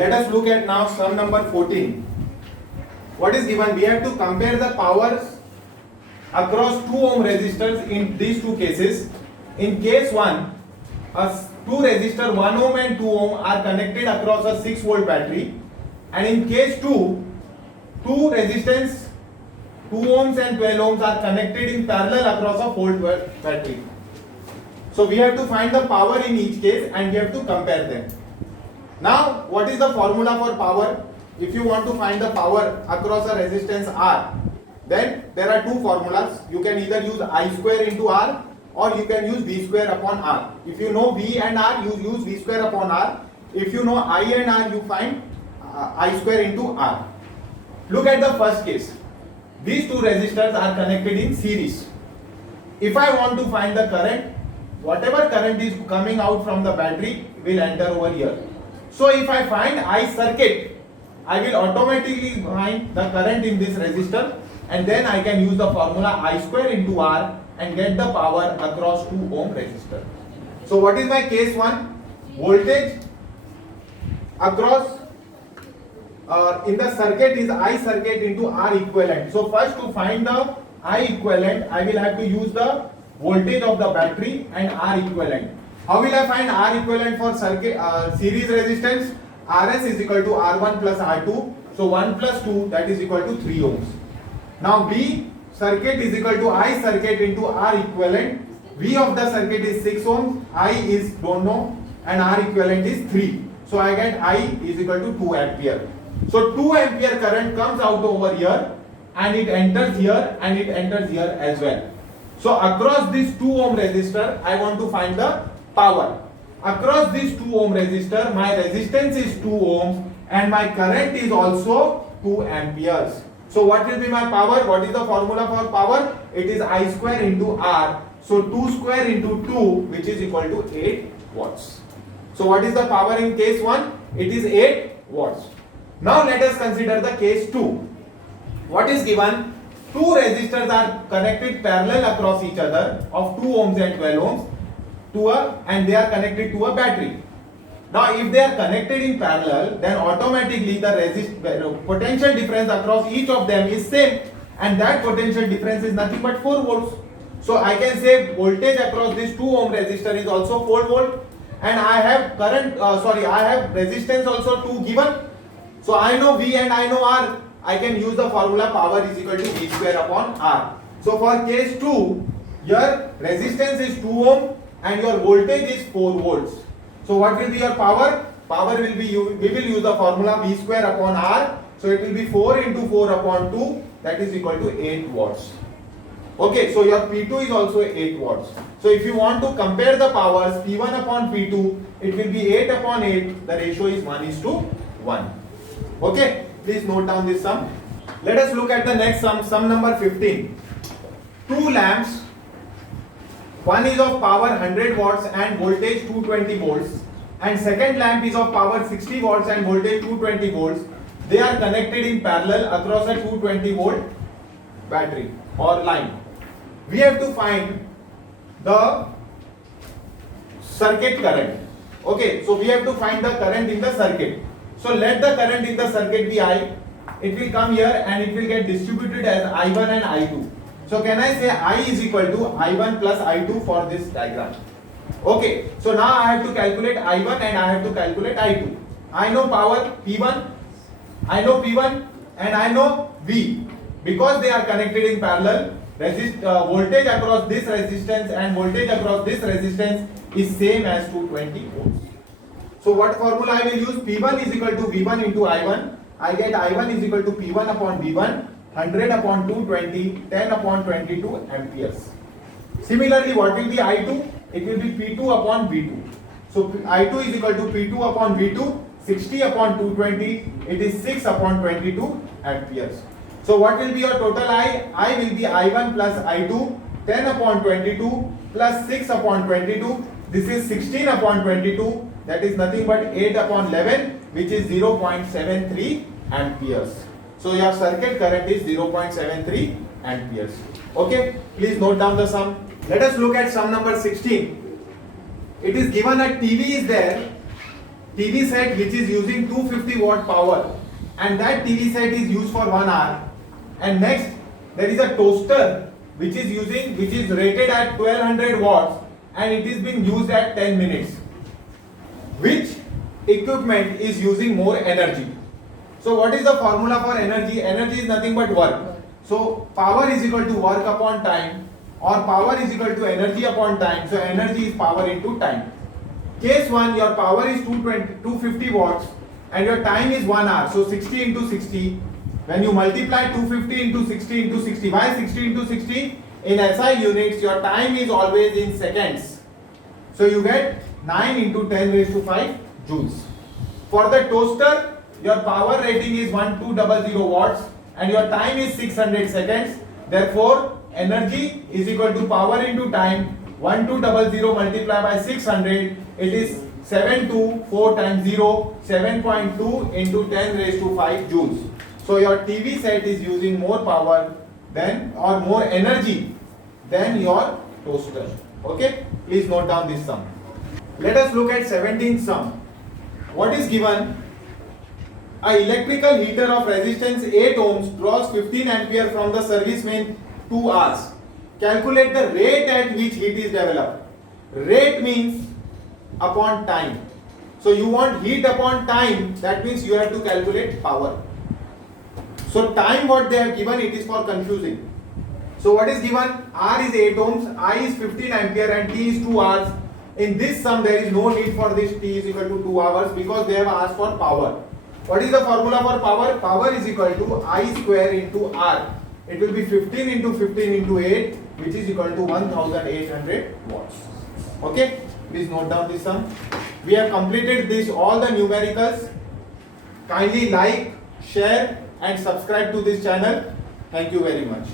Let us look at now sum number 14. What is given? We have to compare the powers across 2 ohm resistors in these two cases. In case 1, two resistors 1 ohm and 2 ohm are connected across a 6 volt battery, and in case 2, two resistance 2 ohms and 12 ohms are connected in parallel across a 4 volt battery. So we have to find the power in each case and we have to compare them. Now what is the formula for power? If you want to find the power across a resistance R, then there are two formulas. You can either use I square into R or you can use V square upon R. If you know V and R, you use V square upon R. If you know I and R, you find I square into R. Look at the first case. These two resistors are connected in series. If I want to find the current, whatever current is coming out from the battery will enter over here. So if I find I circuit, I will automatically find the current in this resistor, and then I can use the formula I square into R and get the power across 2 ohm resistor. So what is my case 1? Voltage across in the circuit is I circuit into R equivalent. So first, to find the I equivalent, I will have to use the voltage of the battery and R equivalent. How will I find R equivalent for circuit series resistance? Rs is equal to R1 plus R2. So 1 plus 2, that is equal to 3 ohms. Now V circuit is equal to I circuit into R equivalent. V of the circuit is 6 ohms, I is don't know, and R equivalent is 3. So I get I is equal to 2 ampere. So 2 ampere current comes out over here and it enters here and it enters here as well. So across this 2 ohm resistor, I want to find the power. Across this 2 ohm resistor, my resistance is 2 ohms and my current is also 2 amperes. So what will be my power? What is the formula for power? It is I square into R. So 2 square into 2, which is equal to 8 watts. So what is the power in case 1? It is 8 watts. Now let us consider the case 2. What is given? Two resistors are connected parallel across each other of 2 ohms and 12 ohms and they are connected to a battery. Now if they are connected in parallel, then automatically the potential difference across each of them is same, and that potential difference is nothing but 4 volts. So I can say voltage across this 2 ohm resistor is also 4 volt, and I have I have resistance also 2 given. So I know V and I know R. I can use the formula power is equal to V square upon R. So for case 2, your resistance is 2 ohm and your voltage is 4 volts. So what will be your power? Power will be, we will use the formula V square upon R. So it will be 4 into 4 upon 2, that is equal to 8 watts. Okay, so your P2 is also 8 watts. So if you want to compare the powers P1 upon P2, it will be 8 upon 8. The ratio is 1:1. Okay, please note down this sum. Let us look at the next sum number 15. Two lamps, one is of power 100 watts and voltage 220 volts, and second lamp is of power 60 watts and voltage 220 volts. They are connected in parallel across a 220 volt battery or line. We have to find the circuit current. Okay, so we have to find the current in the circuit. So let the current in the circuit be I. It will come here and it will get distributed as I1 and I2. So can I say I is equal to I1 plus I2 for this diagram? Okay, so now I have to calculate I1 and I have to calculate I2. I know power P1, I know P1 and I know V. Because they are connected in parallel, voltage across this resistance and voltage across this resistance is same as 220 volts. So what formula I will use? P1 is equal to V1 into I1. I get I1 is equal to P1 upon V1, 100 upon 220, 10 upon 22 amperes. Similarly, what will be I2? It will be P2 upon V2. So I2 is equal to P2 upon V2, 60 upon 220, it is 6 upon 22 amperes. So what will be your total I? I will be I1 plus I2, 10 upon 22 plus 6 upon 22. This is 16 upon 22. That is nothing but 8 upon 11, which is 0.73 amperes. So your circuit current is 0.73 amperes. Okay, please note down the sum. Let us look at sum number 16. It is given that TV is there TV set which is using 250 watt power, and that TV set is used for 1 hour. And next there is a toaster which is rated at 1200 watts and it is being used at 10 minutes. Which equipment is using more energy? So what is the formula for energy? Energy is nothing but work. So power is equal to work upon time, or power is equal to energy upon time. So energy is power into time. Case 1, your power is 250 watts and your time is 1 hour. So 60 into 60. When you multiply 250 into 60 into 60, why 60 into 60? In SI units, your time is always in seconds. So you get 9 into 10 raised to 5 joules. For the toaster, your power rating is 1200 watts and your time is 600 seconds. Therefore, energy is equal to power into time. 1200 multiplied by 600, it is 724 times 0, 7.2 into 10 raised to 5 joules. So your TV set is using more power than, or more energy than your toaster. Okay, please note down this sum. Let us look at 17th sum. What is given? A electrical heater of resistance 8 ohms draws 15 ampere from the service main 2 hours. Calculate the rate at which heat is developed. Rate means upon time. So you want heat upon time, that means you have to calculate power. So time what they have given, it is for confusing. So what is given? R is 8 ohms, I is 15 ampere and T is 2 hours. In this sum there is no need for this T is equal to 2 hours because they have asked for power. What is the formula for power? Power is equal to I square into R. It will be 15 into 15 into 8, which is equal to 1800 watts. Okay, please note down this sum. We have completed this, all the numericals. Kindly like, share and subscribe to this channel. Thank you very much.